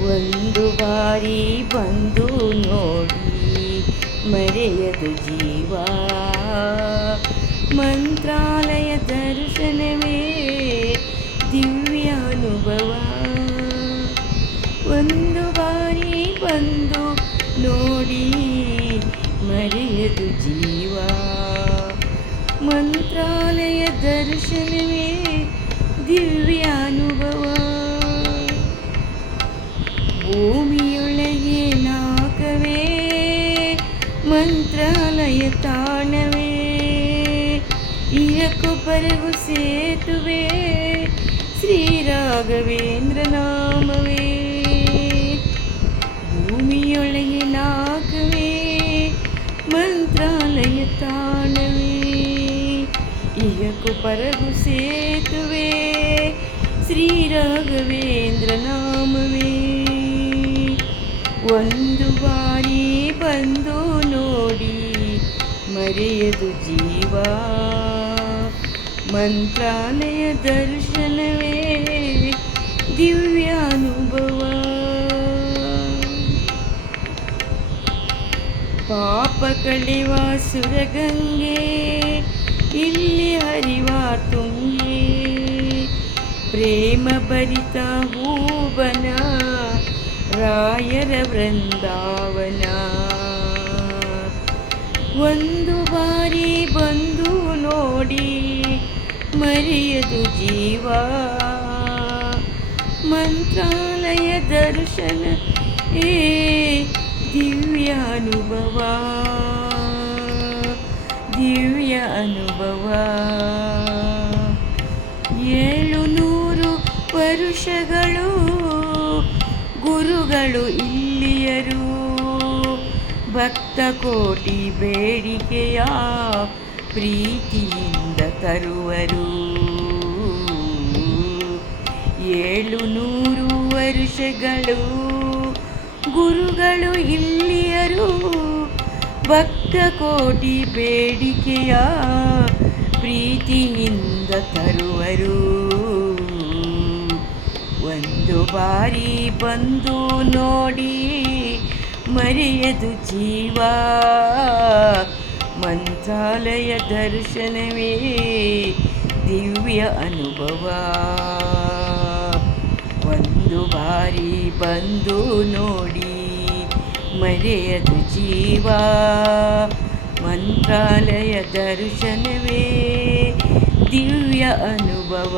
ಒಂದು ಬಾರಿ ಬಂದು ನೋಡಿ ಮರೆಯದು ಜೀವ. ಮಂತ್ರಾಲಯ ದರ್ಶನವೇ ದಿವ್ಯ ಅನುಭವ. ಒಂದು ಬಾರಿ ಬಂದು ನೋಡಿ ಮರೆಯದು ಜೀವ. ಮಂತ್ರಾಲಯ ದರ್ಶನವೇ ದಿವ್ಯ ಅನುಭವ. ಭೂಮಿಯೊಳಗೆ ನಾಕವೇ ಮಂತ್ರಾಲಯ ತಾಣವೇ. ಇಹಕ್ಕೂ ಪರಗೂ ಸೇತುವೆ ಶ್ರೀ ರಾಘವೇಂದ್ರ ನಾಮವೇ. ಭೂಮಿಯೊಳಗೆ ನಾಕವೇ ಮಂತ್ರಾಲಯ ತಾಣವೇ. ಇಹಕ್ಕೂ ಪರಗೂ ಸೇತುವೆ ಶ್ರೀ ರಾಘವೇಂದ್ರ ನಾಮವೇ. ಒಂದು ಬಾರಿ ಬಂದು ನೋಡಿ ಮರೆಯದು ಜೀವ. ಮಂತ್ರಾಲಯ ದರ್ಶನವೇ ದಿವ್ಯ ಅನುಭವ. ಪಾಪ ಕಳೆವ ಸುರಗಂಗೆ ಇಲ್ಲಿ ಹರಿವ ತುಂಗೆ. ಪ್ರೇಮ ಭರಿತ ಹೂವನ ರಾಯರ ವೃಂದಾವನ. ಒಂದು ಬಾರಿ ಬಂದು ನೋಡಿ ಮರೆಯದು ಜೀವ. ಮಂತ್ರಾಲಯ ದರ್ಶನ ದಿವ್ಯ ಅನುಭವ. ದಿವ್ಯ ಅನುಭವ. 700 ವರುಷಗಳು ಗುರುಗಳು ಇಲ್ಲಿಯರು. ಭಕ್ತ ಕೋಟಿ ಬೇಡಿಕೆಯ ಪ್ರೀತಿಯಿಂದ ತರುವರು. 700 ವರುಷಗಳು ಗುರುಗಳು ಇಲ್ಲಿಯರು. ಭಕ್ತ ಕೋಟಿ ಬೇಡಿಕೆಯ ಪ್ರೀತಿಯಿಂದ ತರುವರು. ಒಂದು ಬಾರಿ ಬಂದು ನೋಡಿ ಮರೆಯದು ಜೀವ. ಮಂತ್ರಾಲಯ ದರ್ಶನವೇ ದಿವ್ಯ ಅನುಭವ. ಒಂದು ಬಾರಿ ಬಂದು ನೋಡಿ ಮರೆಯದು ಜೀವ. ಮಂತ್ರಾಲಯ ದರ್ಶನವೇ ದಿವ್ಯ ಅನುಭವ.